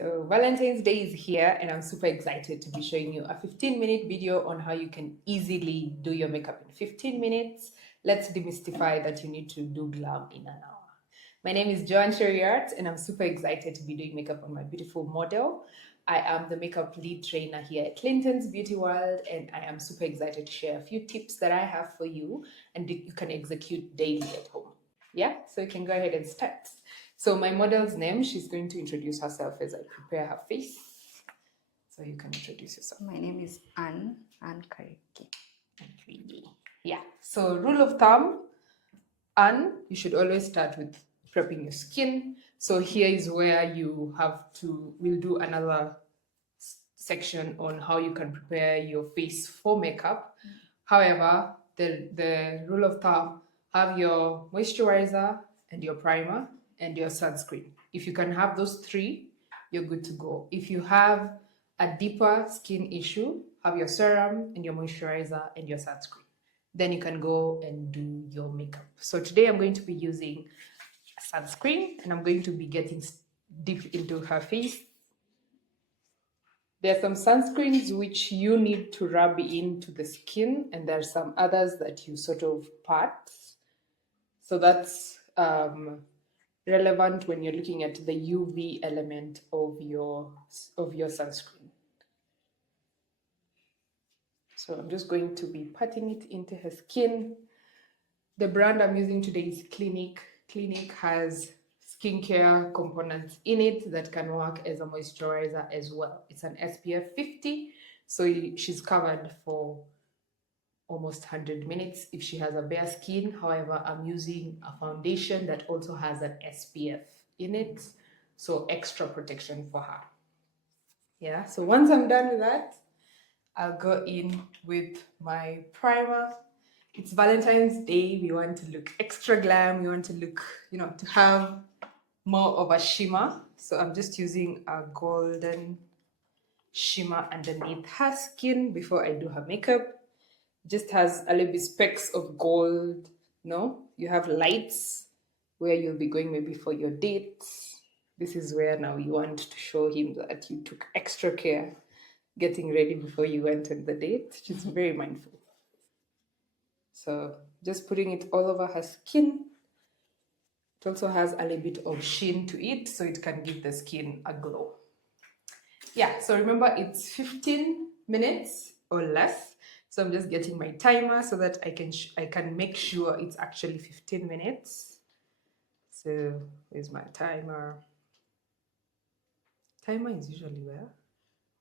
So Valentine's Day is here and I'm super excited to be showing you a 15-minute video on how you can easily do your makeup in 15 minutes. Let's demystify that you need to do glam in an hour. My name is Joanne Sheriart and I'm super excited to be doing makeup on my beautiful model. I am the makeup lead trainer here at Lintons Beauty World and I am super excited to share a few tips that I have for you and you can execute daily at home. Yeah, so you can go ahead and start. So my model's name, she's going to introduce herself as I prepare her face. So you can introduce yourself. My name is Anne Kariki. Yeah, so rule of thumb, Anne, you should always start with prepping your skin. So here is where you have to, we'll do another section on how you can prepare your face for makeup. However, the rule of thumb, have your moisturizer and your primer and your sunscreen. If you can have those three, you're good to go. If you have a deeper skin issue, have your serum and your moisturizer and your sunscreen. Then you can go and do your makeup. So today I'm going to be using a sunscreen and I'm going to be getting deep into her face. There are some sunscreens which you need to rub into the skin and there are some others that you sort of pat. So that's relevant when you're looking at the UV element of your sunscreen. So I'm just going to be patting it into her skin. The brand I'm using today is Clinique. Clinique has skincare components in it that can work as a moisturizer as well. It's an SPF 50, so she's covered for almost 100 minutes if she has a bare skin. However, I'm using a foundation that also has an SPF in it, so extra protection for her. Yeah, so once I'm done with that, I'll go in with my primer. It's Valentine's Day. We want to look extra glam. We want to look, to have more of a shimmer. So I'm just using a golden shimmer underneath her skin before I do her makeup. Just has a little bit specks of gold. You have lights where you'll be going maybe for your dates. This is where now you want to show him that you took extra care getting ready before you went on the date. She's very mindful. So just putting it all over her skin. It also has a little bit of sheen to it, so it can give the skin a glow. Yeah, so remember it's 15 minutes or less. So I'm just getting my timer so that I can make sure it's actually 15 minutes. So here's my timer. Timer is usually where?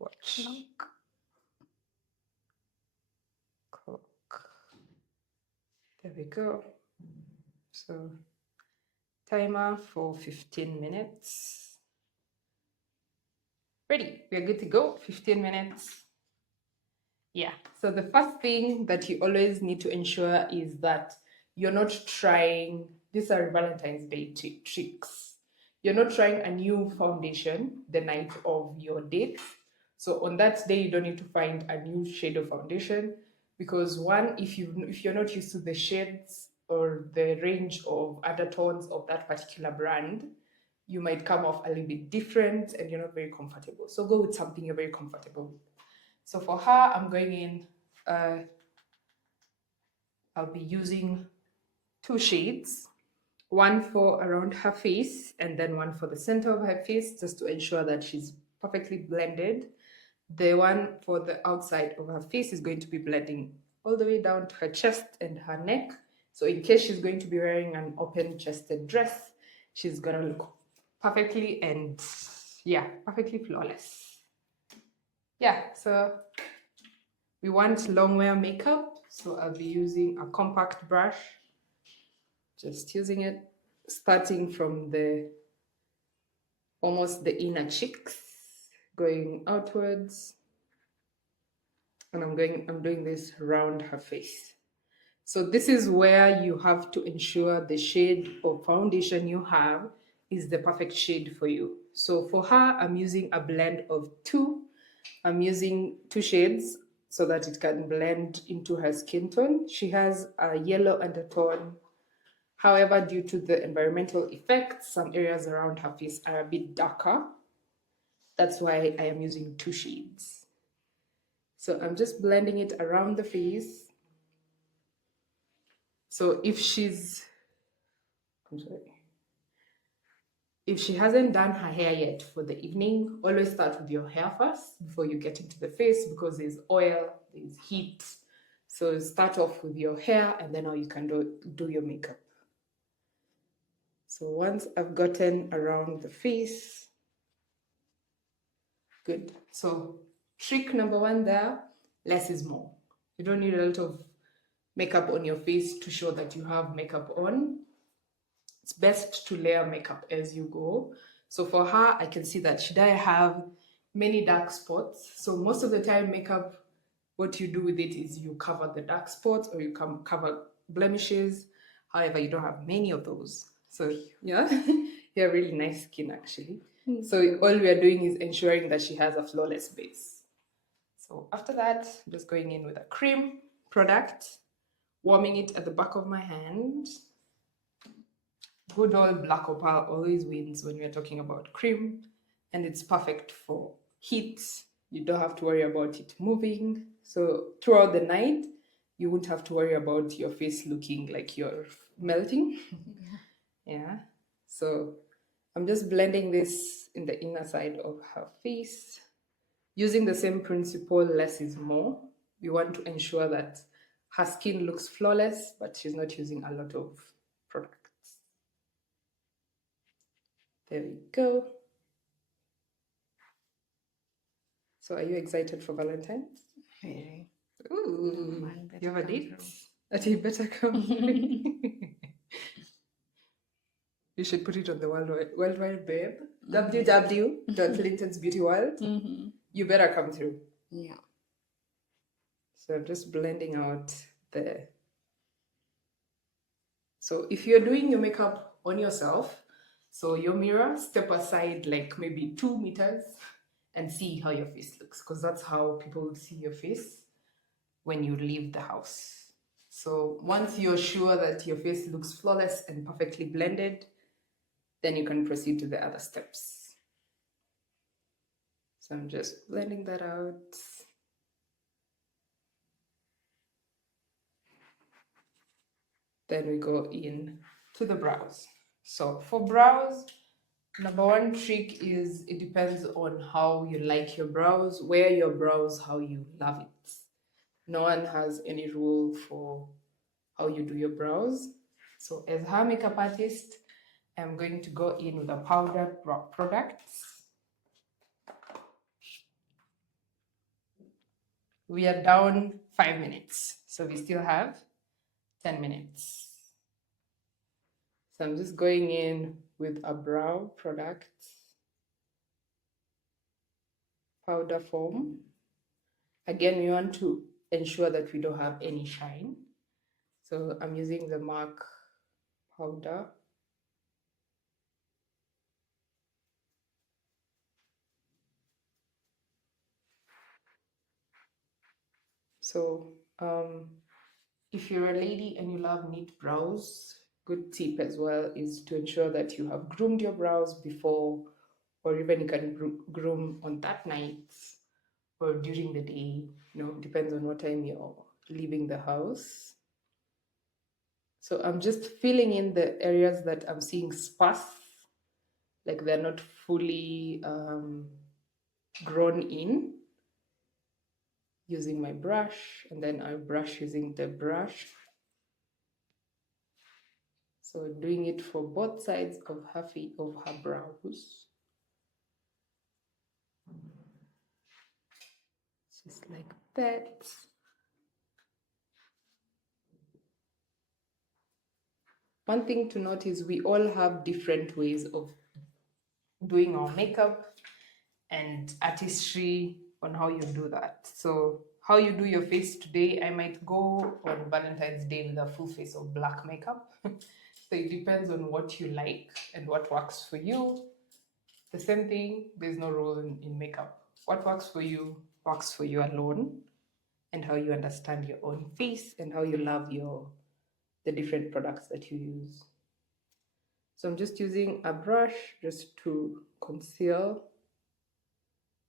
Watch. Clock. There we go. So timer for 15 minutes. Ready, we're good to go. 15 minutes. Yeah, so the first thing that you always need to ensure is that you're not trying, these are Valentine's Day tricks. You're not trying a new foundation the night of your date. So on that day, you don't need to find a new shade of foundation because one, if you're not used to the shades or the range of undertones of that particular brand, you might come off a little bit different and you're not very comfortable. So go with something you're very comfortable with. So for her, I'm going in, I'll be using 2 shades, one for around her face and then one for the center of her face, just to ensure that she's perfectly blended. The one for the outside of her face is going to be blending all the way down to her chest and her neck. So in case she's going to be wearing an open-chested dress, she's gonna look perfectly and perfectly flawless. Yeah, so we want long wear makeup, so I'll be using a compact brush, just using it, starting from almost the inner cheeks, going outwards, and I'm doing this around her face. So this is where you have to ensure the shade of foundation you have is the perfect shade for you. So for her, I'm using a blend of 2. I'm using 2 shades so that it can blend into her skin tone. She has a yellow undertone. However, due to the environmental effects, some areas around her face are a bit darker. That's why I am using 2 shades. So I'm just blending it around the face. So if she hasn't done her hair yet for the evening, always start with your hair first before you get into the face, because there's oil, there's heat. So start off with your hair, and then now you can do your makeup. So once I've gotten around the face, good. So trick number 1 there, less is more. You don't need a lot of makeup on your face to show that you have makeup on. It's best to layer makeup as you go. So for her, I can see that she doesn't have many dark spots. So most of the time, makeup, what you do with it is you cover the dark spots, or you cover blemishes. However, you don't have many of those. So yeah, you have really nice skin actually. So all we are doing is ensuring that she has a flawless base. So after that, I'm just going in with a cream product, warming it at the back of my hand. Good old black opal always wins when we're talking about cream, and it's perfect for heat. You don't have to worry about it moving. So throughout the night, you won't have to worry about your face looking like you're melting. Yeah. So I'm just blending this in the inner side of her face. Using the same principle, less is more. We want to ensure that her skin looks flawless, but she's not using a lot of products. There we go. So are you excited for Valentine's? Very. Ooh, Mine better you have a come date? through. That you better come through. You should put it on the World Wide Web. www.lintonsbeautyworld. You better come through. Yeah. So I'm just blending out the... So if you're doing your makeup on yourself, so your mirror, step aside like maybe 2 meters and see how your face looks, because that's how people will see your face when you leave the house. So once you're sure that your face looks flawless and perfectly blended, then you can proceed to the other steps. So I'm just blending that out. Then we go in to the brows. So for brows, number 1 trick is it depends on how you like your brows, wear your brows how you love it. No one has any rule for how you do your brows. So as her makeup artist, I'm going to go in with a powder product. We are down 5 minutes, so we still have 10 minutes. So I'm just going in with a brow product, powder form. Again, we want to ensure that we don't have any shine. So I'm using the MAC powder. So if you're a lady and you love neat brows, good tip as well is to ensure that you have groomed your brows before, or even you can groom on that night or during the day, depends on what time you're leaving the house. So I'm just filling in the areas that I'm seeing sparse, like they're not fully grown in, using my brush, and then I brush using the brush. So doing it for both sides of her brows. Just like that. One thing to note is we all have different ways of doing our makeup and artistry on how you do that. So how you do your face today, I might go on Valentine's Day with a full face of black makeup. So it depends on what you like and what works for you. The same thing, there's no rule in makeup. What works for you alone, and how you understand your own face and how you love the different products that you use. So I'm just using a brush just to conceal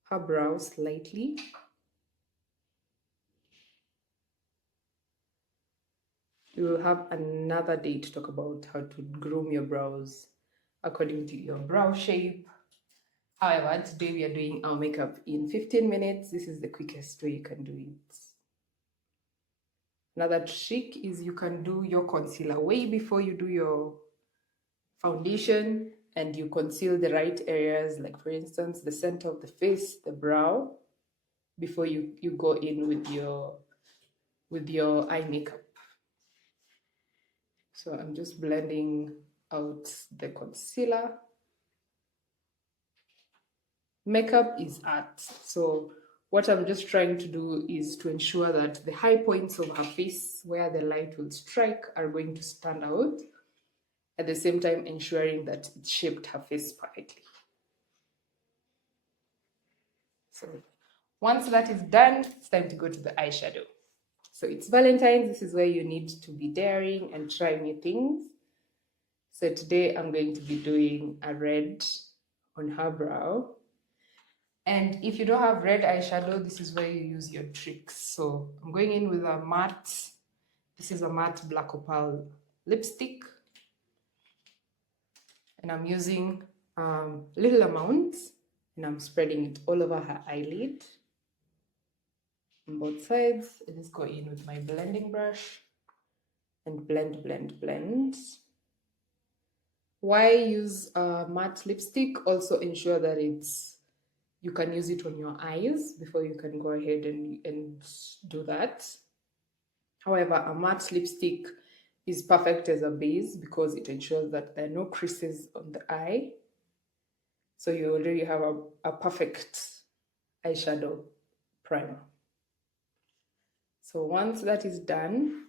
her brow slightly. We will have another day to talk about how to groom your brows according to your brow shape. However, today we are doing our makeup in 15 minutes. This is the quickest way you can do it. Another trick is you can do your concealer way before you do your foundation, and you conceal the right areas, like for instance, the center of the face, the brow, before you go in with your eye makeup. So I'm just blending out the concealer. Makeup is art, so what I'm just trying to do is to ensure that the high points of her face where the light will strike are going to stand out, at the same time ensuring that it shaped her face perfectly. So once that is done, it's time to go to the eyeshadow. So it's Valentine. This is where you need to be daring and try new things. So today I'm going to be doing a red on her brow. And if you don't have red eyeshadow, this is where you use your tricks. So I'm going in with a matte, this is a matte black opal lipstick. And I'm using little amounts, and I'm spreading it all over her eyelid on both sides. I just go in with my blending brush and blend, blend, blend. Why use a matte lipstick? Also ensure that you can use it on your eyes before you can go ahead and do that. However, a matte lipstick is perfect as a base because it ensures that there are no creases on the eye. So you already have a perfect eyeshadow primer. So once that is done,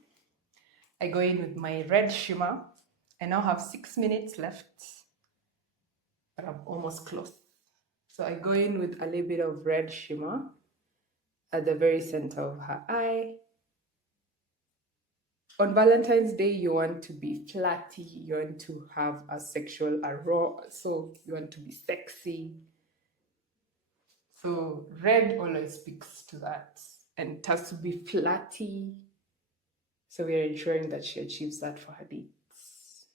I go in with my red shimmer. I now have 6 minutes left, but I'm almost close. So I go in with a little bit of red shimmer at the very center of her eye. On Valentine's Day, you want to be flatty, you want to have a sexual arousal, so you want to be sexy. So red always speaks to that, and it has to be flatty. So we are ensuring that she achieves that for her dates.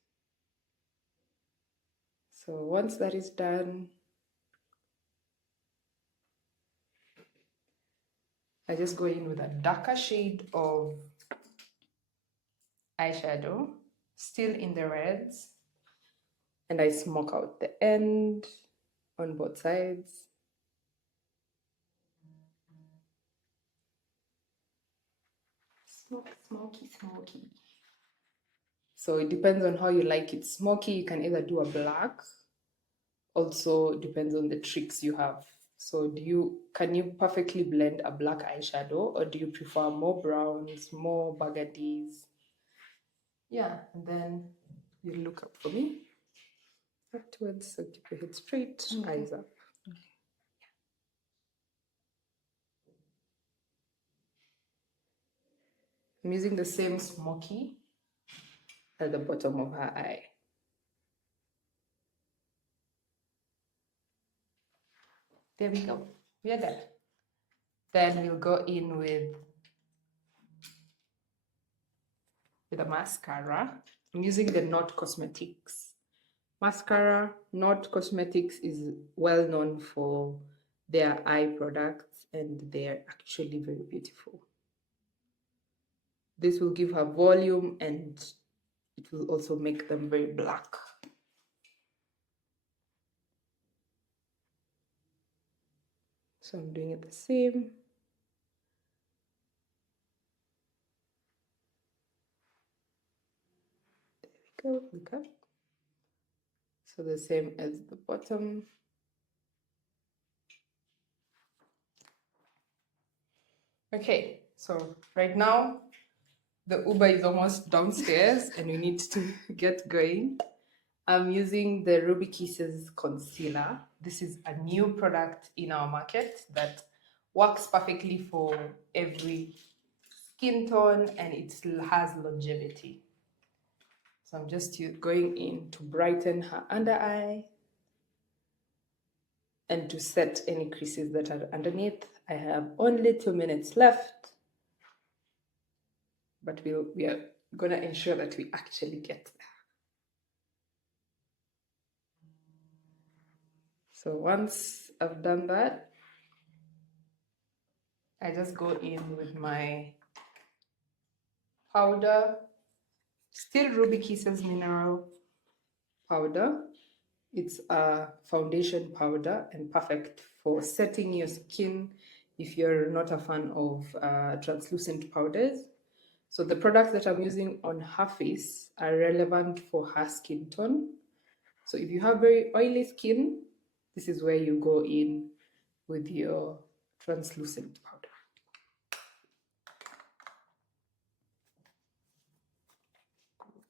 So once that is done, I just go in with a darker shade of eyeshadow, still in the reds, and I smoke out the end on both sides. Smoky, smoky. So it depends on how you like it smoky. You can either do a black. Also depends on the tricks you have. So can you perfectly blend a black eyeshadow, or do you prefer more browns, more burgundies? Yeah, and then you look up for me afterwards. So keep your head straight, eyes up. I'm using the same smoky at the bottom of her eye. There we go. We are done. Then we'll go in with a mascara. I'm using the Not Cosmetics mascara. Not Cosmetics is well known for their eye products, and they're actually very beautiful. This will give her volume, and it will also make them very black. So I'm doing it the same. There we go, look up. So the same as the bottom. Okay, so right now the Uber is almost downstairs and we need to get going. I'm using the Ruby Kisses concealer. This is a new product in our market that works perfectly for every skin tone, and it has longevity. So I'm just going in to brighten her under eye and to set any creases that are underneath. I have only 2 minutes left, but we are gonna ensure that we actually get there. So once I've done that, I just go in with my powder, still Ruby Kisses mineral powder. It's a foundation powder and perfect for setting your skin if you're not a fan of translucent powders. So the products that I'm using on her face are relevant for her skin tone. So if you have very oily skin, this is where you go in with your translucent powder.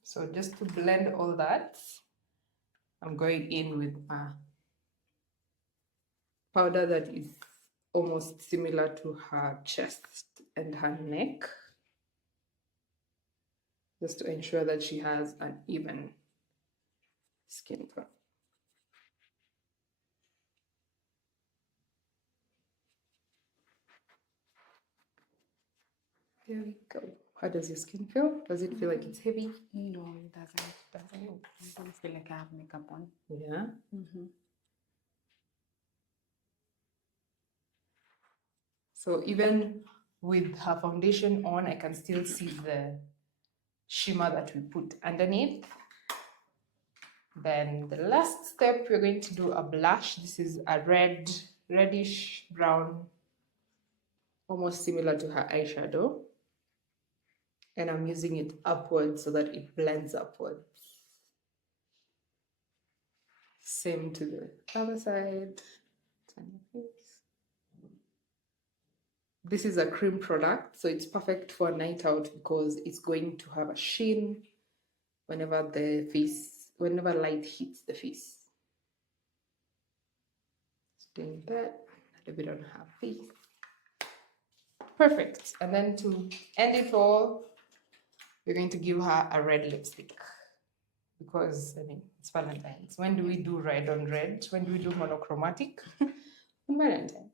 So just to blend all that, I'm going in with a powder that is almost similar to her chest and her neck, just to ensure that she has an even skin tone. There we go. How does your skin feel? Does it feel like it's heavy? No, it doesn't. I don't feel like I have makeup on. Yeah. So even with her foundation on, I can still see the shimmer that we put underneath. Then the last step, we're going to do a blush. This is a reddish brown, almost similar to her eyeshadow. And I'm using it upwards so that it blends upwards. Same to the other side. This is a cream product, so it's perfect for a night out because it's going to have a sheen whenever light hits the face. Just doing that a little bit on her face. Perfect. And then to end it all, we're going to give her a red lipstick because I mean it's Valentine's. When do we do red on red? When do we do monochromatic? On Valentine's.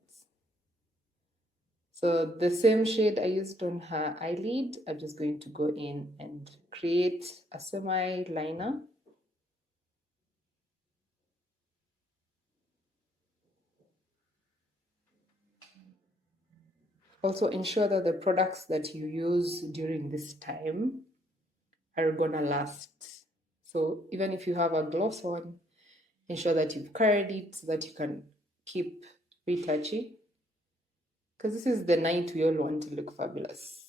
So the same shade I used on her eyelid, I'm just going to go in and create a semi-liner. Also ensure that the products that you use during this time are gonna last. So even if you have a gloss on, ensure that you've carried it so that you can keep retouching. Because this is the night we all want to look fabulous.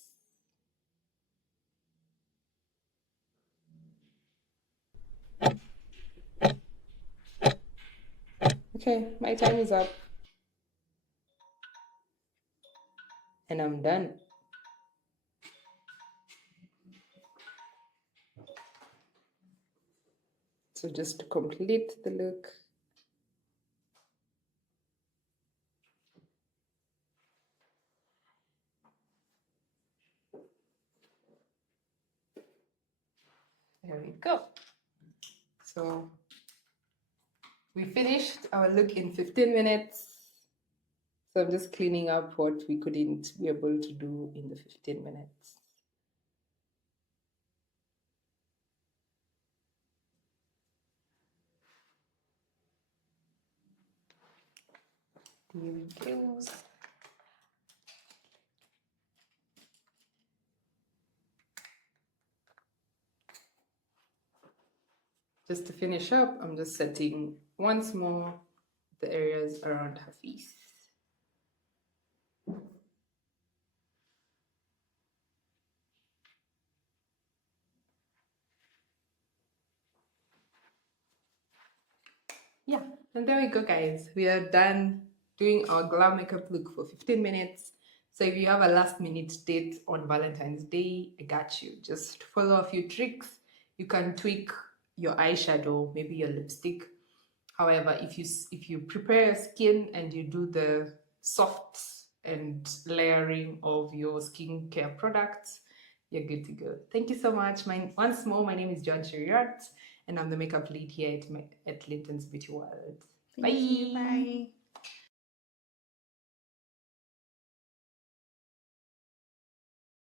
Okay, my time is up. And I'm done. So just to complete the look. There we go. So we finished our look in 15 minutes. So I'm just cleaning up what we couldn't be able to do in the 15 minutes. Here we go. Just to finish up, I'm just setting once more the areas around her face. Yeah, and there we go, guys. We are done doing our glam makeup look for 15 minutes. So if you have a last minute date on Valentine's Day, I got you. Just follow a few tricks. You can tweak your eyeshadow, maybe your lipstick. However, if you prepare your skin and you do the soft and layering of your skincare products, you're good to go. Thank you so much. Once more, my name is Jojo, and I'm the makeup lead here at Lintons Beauty World. Bye. Bye.